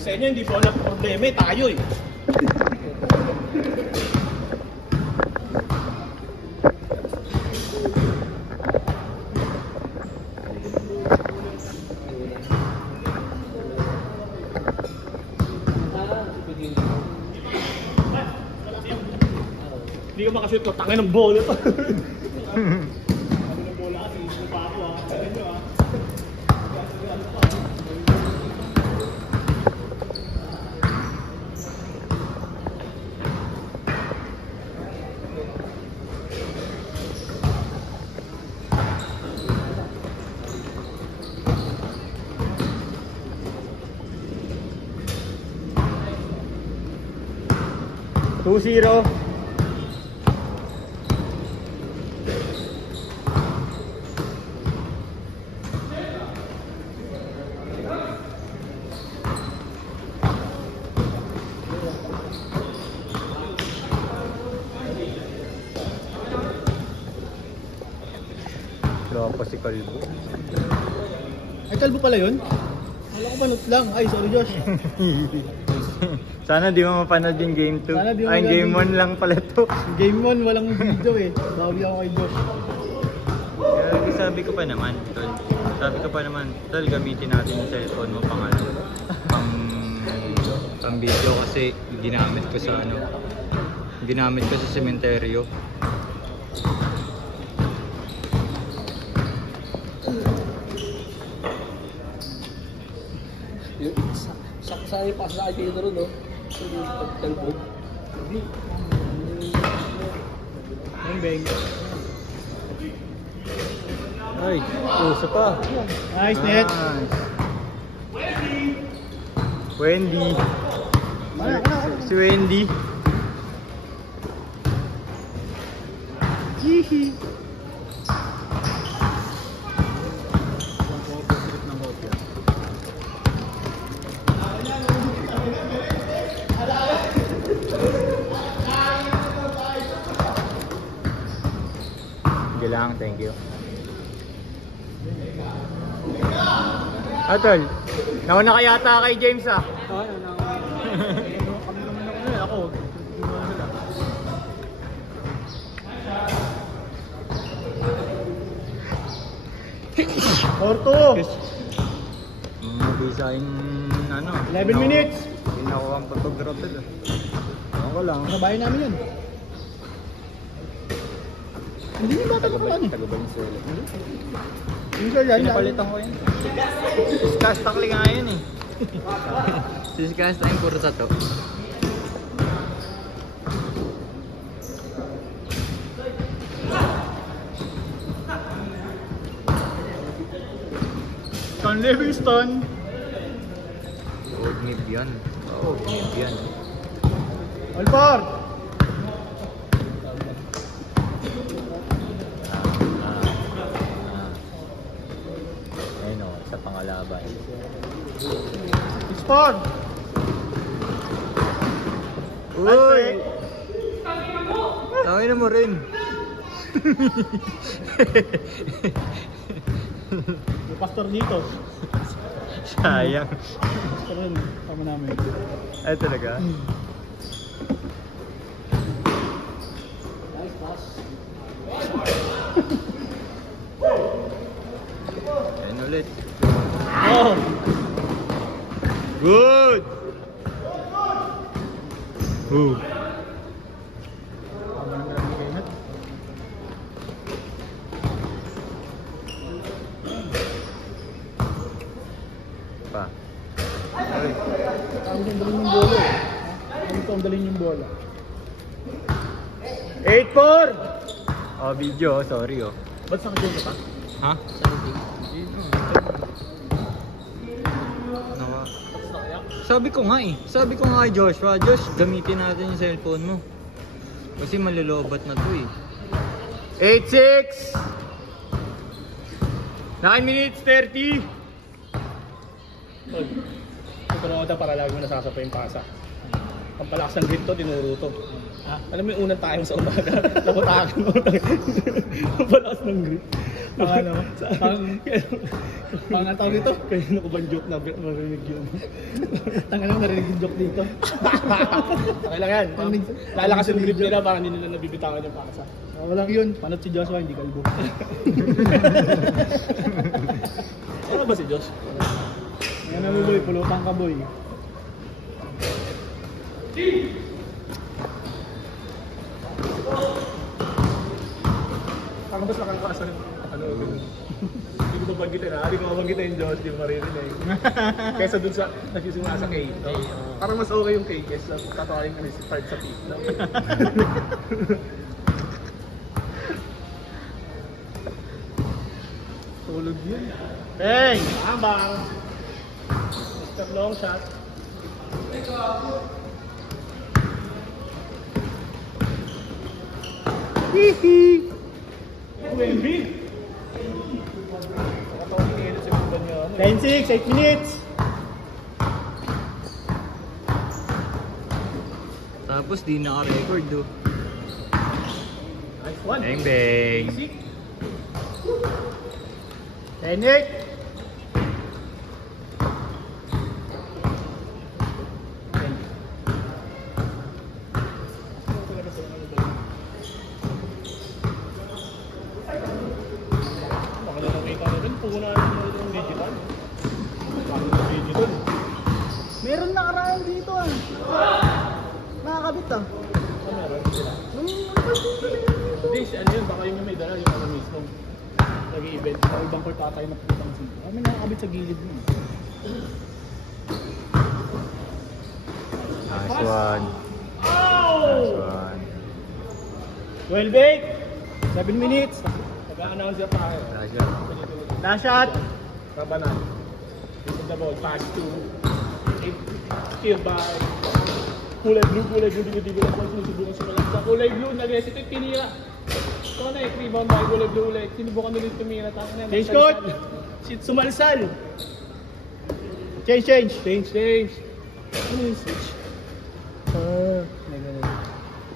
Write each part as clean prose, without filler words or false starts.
Sa inyo, hindi po alam problema eh. Tayo eh. Hindi ka makashoot ko, tangin ng bola to. Two-zero. Tropa si Kalbo. Ay, Kalbo pala yun? Wala ko manot lang. Ay, sorry Josh. Sana di mo mapanood yung game 2. Ay, game 1 lang pala to. Game 1, walang video eh. Bawi ako kay Josh. Kaya sabi ko pa naman, tol. Sabi ko pa naman, tol, gamitin natin yung cellphone mo pang ano, pang video kasi ginamit ko sa ano, ginamit ko sa sementeryo. Saksayo pa sa akin dito ron, no? Kalbo. Bang. Ay, uso pa. Nice net. Wendy. Si Wendy. Hihi. Lang, thank you. Atol, nauna ka yata kay James ah. Oo, ako. Orto. Mabisa yung ano. 11 minutes. Hindi nakuha ang photographer ah. Ako lang. Nabayan namin yun. Hindi yung bata naman eh. Taga-Valenzuela. Yung sir yan. Pinapalitan ko yun. Siskastakli nga yun eh. Siskastakli puro sa to. John Livingston. Old nib yan. Old nib yan. Alvar. Sa pangalaban. Spawn! Uy! Tangin na mo rin. May pastor dito. Sayang. Pastor rin. Tama namin. Ay talaga? Nice pass. Ayan ulit. Oh! Good! Ooh. Pa. Ay. Ang dalhin yung bola. Ang dalhin yung bola. 8-4! Oh, video. Sorry oh. Ba't sa ka pa? Ha? Sabi ko nga eh. Sabi ko nga kay Joshua, Josh, gamitin natin yung cellphone mo. Kasi malulubat na to eh. 8-6! 9 minutes 30! Ito na para lagi mo nasasapa yung pasa. Ang palakas ng grip to, tinuro to. Alam mo yung unang tayo sa umaga, naputakan mo. Ang palakas ng grip. ano? Pang tawag dito? Kanina ko bang joke na marinig yun? Tanga lang narinig yung joke dito. Okay lang yan. Lalakas yung grip nila para hindi nila nabibitawan yung paksa. Walang yun. Panot si Joshua, hindi kalbo. Ano ba si Josh? Yan na boy, pulutan ka boy. Ang bas nakakasa ano ganun. Hindi ko babanggitin ha. Hindi ko babanggitin yung Josh, hindi mo maririnig. Kesa dun sa nagsisimula sa K. No? Parang mas okay yung K kesa tatawarin ka ni si Fred sa P. No? Tulog yun. Bang! Bang! Mr. Long shot. Hihi! Wemby! Nakatawag ni Edith sa mga niya. 10-6, 8 minutes! Tapos di naka-record do. Nice one. Bang bang. Easy. 10-8! Meron nakaraan dito ah. Nakakabit ah. Hindi, ano yun, baka yung may dala, yung ano mismo. Nag-i-event, may ibang court ata yung nakikitang sila. Kami nakakabit sa gilid mo. Nice one. Nice one. 12-8! 7 minutes! Nag-a-announce yung tayo. Nice one. Last shot! Rabanan. Pick the ball, pass to kill by kulay blue, di ko lang kung sinusubukan sumalag sa kulay blue, nag-hesitate, pinira. Ito na eh, rebound by kulay blue ulit. Sinubukan ulit tumira. Change court! Sumalsal! Change! Ano yung switch?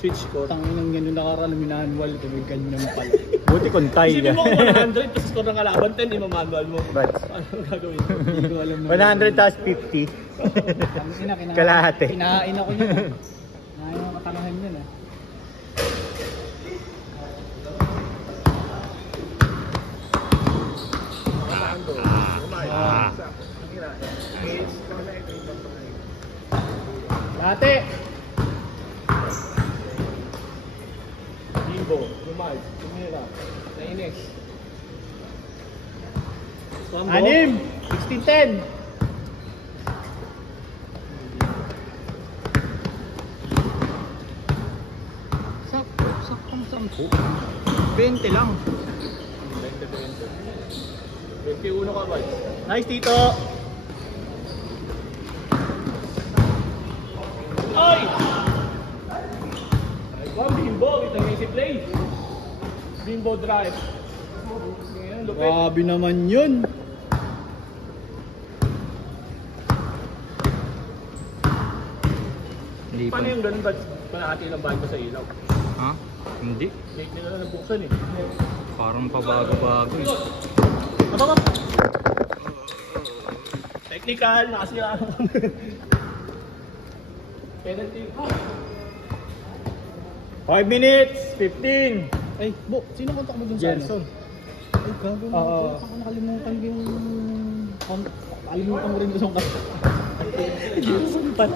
Switch court. Tangin ng ganun nakaraan, minanual, tumigan nyo naman pala. Buti kontay Isipin mo kung 100 kasi score ng kalaban, 10 di manual mo. But Ano gagawin mo? Hindi ko alam na. 100 tas 50. Kalahati. Kinain ako niya. Kinain ako katangahan yun ah. Late! Bimbo, Lumay, tumira, nainis. Anim! 16-10! Saktong 10. 20 lang. 21 ka ba? Nice, Tito! Ay! Bimbo, kita may si play. Bimbo drive. Ngayon, lupit. Grabe naman yun! Hindi pa. Paano yung ganun ba? Palahati ng bahay ko sa ilaw. Ha? Hindi. Late nila na nabuksan eh. Parang pabago-bago eh. Aba ka! Technical, nakasira ako. Penalty. 5 minutes! 15! Ay, Bo, sino kontak mo dun sa Jenson. Ay, gago na. Oo. Ako nakalimutan ko yung... Nakalimutan mo rin gusto kong Hindi ko sumpat.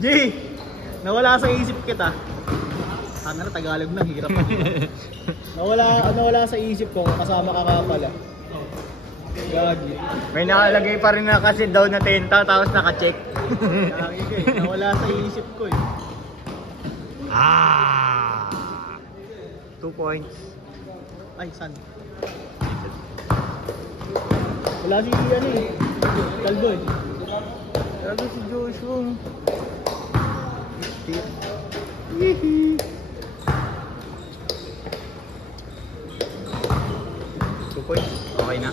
G! Nawala sa isip kita. Sana na Tagalog na, hirap. nawala sa isip ko, kasama ka nga pala. Gagi. May nakalagay pa rin na kasi daw na 10 tapos naka-check. Gagi ka eh. Nawala sa isip ko eh. 2 points. Ay, san? Wala si ano eh. Kalbo eh. Grabe si Joshua. Hihi. 2 points. Okay na.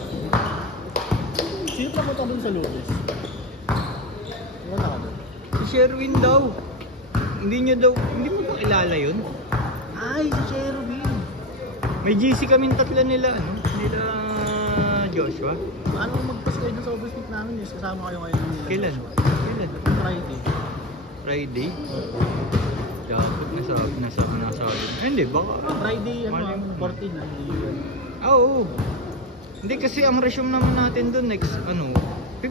Sino pumunta dun sa Lourdes? Wala ka dun. Si Sherwin daw. Hindi mo ba kilala yun? Ay, si Cherubin. May GC kaming tatlo nila, ano? Nila Joshua. Paano mag-pass kayo dun sa overspeak namin? Yes, kasama kayo ngayon. Kailan? Friday. Friday? Dapat nasabi. Hindi, baka. Friday, Mali. 14. Oo. Hindi kasi ang resume naman natin doon next, 15.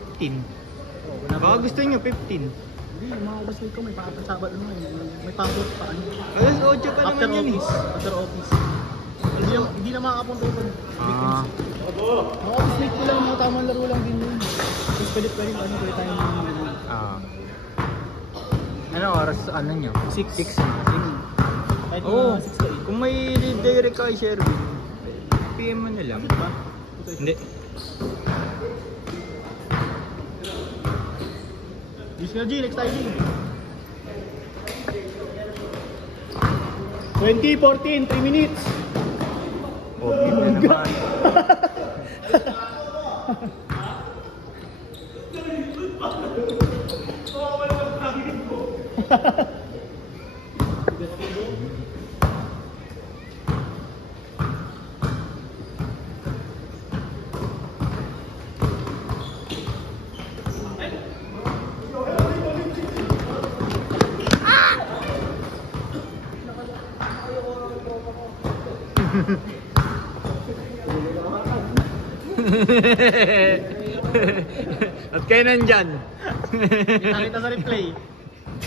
Baka gusto nyo 15. Hindi, mga overspeak ko may Sabado naman. May pangkot pa. Alas 8 pa naman yan eh. After office. Hindi na makakapunta yung Ah. mga overspeak ko lang, mga tamang laro lang din yun. Tapos pwede tayo Ano oras nyo? 6 na. kahit Oo. mga 6 to 8. Kung may direct ka kay Sherwin, PM mo na lang. Ba? Hindi. Use nga G, next time G. 20-14, 3 minutes. Okay na naman. At kayo nandyan. Nakita sa replay.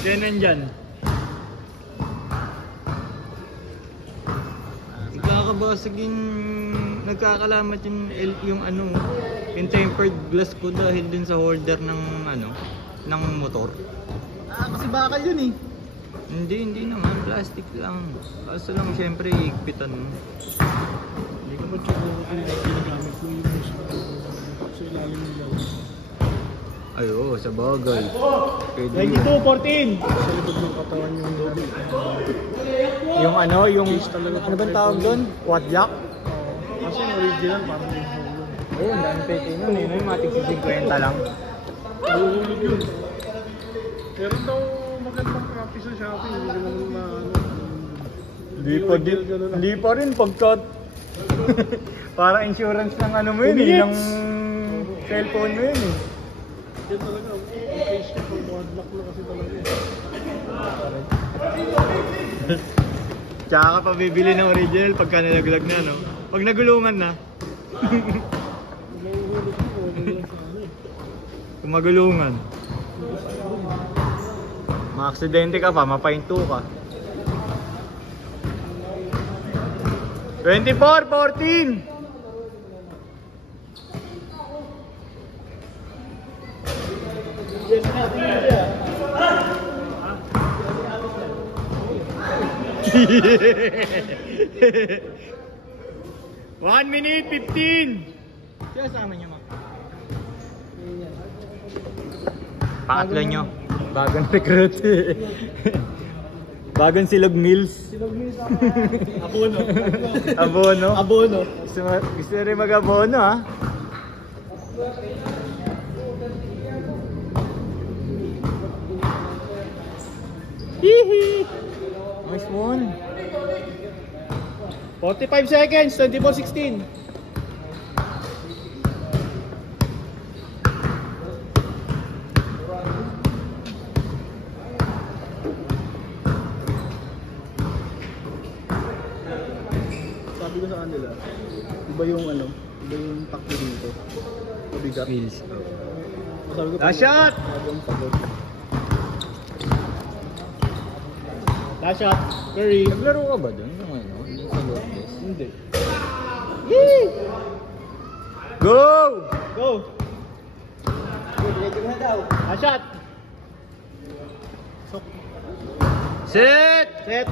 Kayo nandyan. Nagkakalamat yung yung tempered glass ko dahil din sa holder ng ng motor. Kasi bakal yun eh. Hindi naman, plastic lang. Kaso lang syempre higpitan mo. Hindi ka ba siguro kung ginagamit ko yung sa ilalim ng ilaw? Ay oo, sa bagay. Pwede 22-14. Sa likod ng katawan yung logo. yung yung talaga. ano bang tawag doon? Quad jack? Kasi yung original parang yung holo. Oo, ang dami peke nun eh. Yung matik sa 50 lang. Nahuhulog yun. Meron daw magandang copy sa Shopee. Hindi ko naman Hindi pa rin pagkat parang insurance ng mo yun eh, ng cellphone mo yun eh. Yan talaga. Ang case niya pag block na kasi talaga. Tsaka ka pa bibili ng original pagka nalaglag na, no? Pag nagulungan na. Nahuhulog yun. Huwag lang sa ano eh. Kung magulungan. Maaksidente ka pa, mapahinto ka. 24-14! One minute 15. Kaya sama niyo ma. Pangatlo nyo. Bagong recruit. Bagong Silog Mills. Abono. Abono. Abono. Gusto rin mag-abono ha. Hihi. Nice one. 45 seconds, 24-16. Sabi ko sa kanila, iba yung takbo dito. Mabigat. Mills. Sabi ko, Last shot! sabi yung pagod. Last shot, Curry. Naglaro ka ba dun? Yung sa Lopez? Hindi. Go! Go! Last shot! Set! Set!